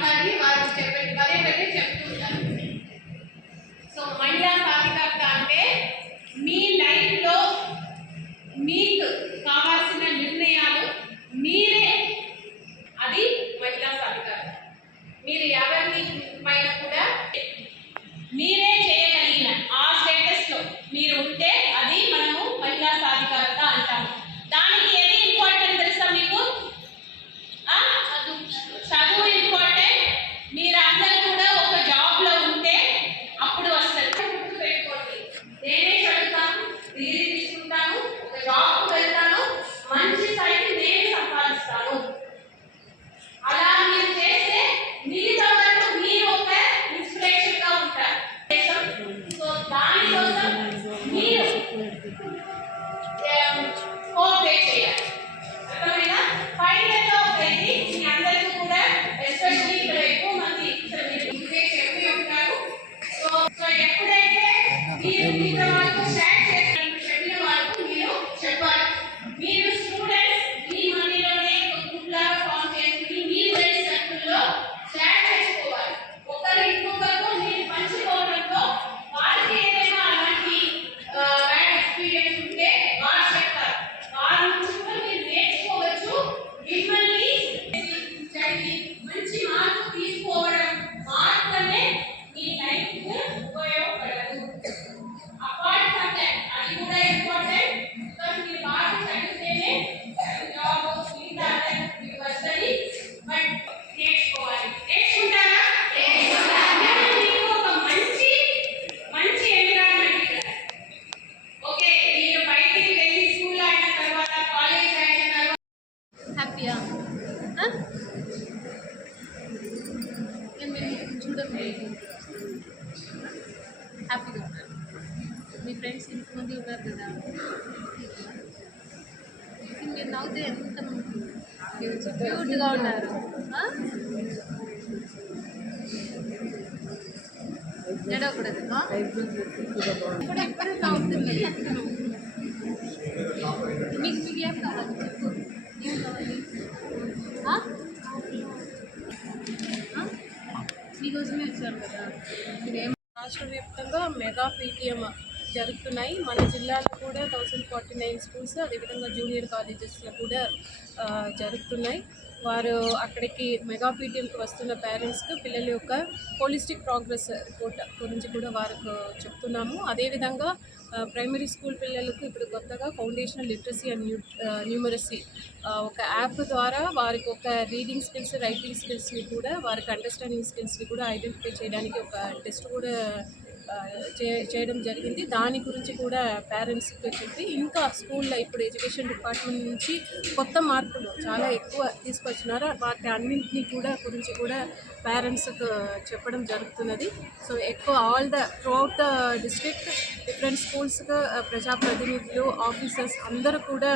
మాట్లాడి వారు పదే చెప్తుంటారు. సో మహిళా సాధికారత అంటే మీ లైఫ్లో మీకు కావాల్సిన నిర్ణయాలు మీరే, అది మహిళా సాధికారత. మీరు ఎవరిని పైన కూడా మీరే చేయగలిగిన ఆ స్టేటస్లో మీరు ఉంటే అది మనము మహిళా సాధికారత అంటాము. దానికి ఏది ఇంపార్టెంట్ తెలుసా మీకు? చదువు ఇంపార్టెంట్. మీరు అందరూ కూడా ఒక జాబ్లో ఉంటే అప్పుడు వస్తుంది. పెట్టుకోండి, నేనే చదువుతాను, డిగ్రీ తీసుకుంటాను, ఒక జాబ్కి వెళ్తాను, మంచి స్థాయికి నేను సంపాదిస్తాను. అలా మీరు చేస్తే మిగతా వరకు మీరు ఒక ఇన్స్పిరేషన్గా ఉంటారు. సో దానికోసం మీరు కోఆపరేట్ చేయాలి. అర్థమైనా? ఫైనల్గా ఒకటి మీ అందరికీ కూడా ఎస్పెషల్లీ ఇక్కడ ఎక్కువ మంది చెప్పి ఉంటారు. సో ఎప్పుడైతే మీరు మిగతా వాళ్ళకు షేర్ చెప్పిన వాళ్ళకు మీరు చెప్పాలి. మీరు స్టూడెంట్స్ మీ మనీలోనే గ్రూప్లాగా ఫామ్ చేసుకుని మీ ఫ్రెండ్స్ సర్కిల్లో షేర్ చేసుకోవాలి. ఒకరు ఇంకొకరితో మీరు పంచుకోవడంతో వాళ్ళకి ఏదైనా అలాంటి బ్యాడ్ ఎక్స్పీరియన్స్ ఉంటే వాళ్ళు చెప్తారు. వాళ్ళ నుంచి కూడా మీరు నేర్చుకోవచ్చు. మిమ్మల్ని మంచి మార్పు తీసుకోవడం మాత్రమే మీ లైఫ్కు ఉపయోగపడదు. అపార్ట్ ఫ్రమ్ దట్ అది కూడా ఇంపార్టెంట్. బికాస్ మీరు బాగా చదివితేనే జాబ్ మిగతా మీకు వస్తుంది. బట్ నేర్చుకోవాలి. నేర్చుకుంటారా? మీకు ఒక మంచి ఎన్విరాన్మెంట్. ఓకే, మీరు బయటికి వెళ్ళి స్కూల్ అయిన తర్వాత కాలేజ్ అయిన తర్వాత హ్యాపీయా చూడండి, హ్యాపీగా ఉన్నారు. మీ ఫ్రెండ్స్ ఇంతమంది ఉన్నారు కదా, మీరు నవ్వుతే ఎంత క్యూట్గా ఉన్నారు. నడవకూడదు, ఇప్పుడు ఎప్పుడు నవ్వుతుంది. మీకు ఏం కావాలి చెప్పు, ఏం కావాలి? మీకోసమే వచ్చారు కదా. మీరేం రాష్ట్ర వ్యాప్తంగా మెగా పీటీఎం జరుగుతున్నాయి. మన జిల్లాలో కూడా 1049 స్కూల్స్, అదేవిధంగా జూనియర్ కాలేజెస్లో కూడా జరుగుతున్నాయి. వారు అక్కడికి మెగా పీటీఎంకి వస్తున్న పేరెంట్స్కి పిల్లల యొక్క హోలిస్టిక్ ప్రోగ్రెస్ రిపోర్ట్ గురించి కూడా వారికి చెప్తున్నాము. అదేవిధంగా ప్రైమరీ స్కూల్ పిల్లలకు ఇప్పుడు కొత్తగా ఫౌండేషనల్ లిటరసీ అండ్ న్యూమరసీ ఒక యాప్ ద్వారా వారికి ఒక రీడింగ్ స్కిల్స్, రైటింగ్ స్కిల్స్ని కూడా, వారికి అండర్స్టాండింగ్ స్కిల్స్ని కూడా ఐడెంటిఫై చేయడానికి ఒక టెస్ట్ కూడా చేయడం జరిగింది. దాని గురించి కూడా పేరెంట్స్కి చెప్పి, ఇంకా స్కూల్లో ఇప్పుడు ఎడ్యుకేషన్ డిపార్ట్మెంట్ నుంచి కొత్త మార్పులు చాలా ఎక్కువ తీసుకొచ్చినారు. వాటి అన్నింటినీ కూడా గురించి కూడా పేరెంట్స్కి చెప్పడం జరుగుతున్నది. సో ఎక్కువ త్రూఅవుట్ ద డిస్ట్రిక్ట్ డిఫరెంట్ స్కూల్స్కి ప్రజాప్రతినిధులు, ఆఫీసర్స్ అందరూ కూడా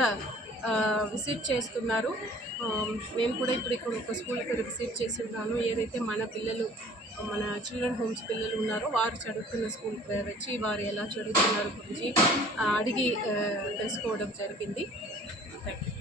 విజిట్ చేస్తున్నారు. నేను కూడా ఇప్పుడు ఇక్కడ ఒక స్కూల్కి విజిట్ చేసి ఉన్నాను. ఏదైతే మన పిల్లలు, మన చిల్డ్రన్ హోమ్స్ పిల్లలు ఉన్నారో వారు చదువుతున్న స్కూల్కి వచ్చి వారు ఎలా చదువుతున్నారు గురించి అడిగి తెలుసుకోవడం జరిగింది. Thank you.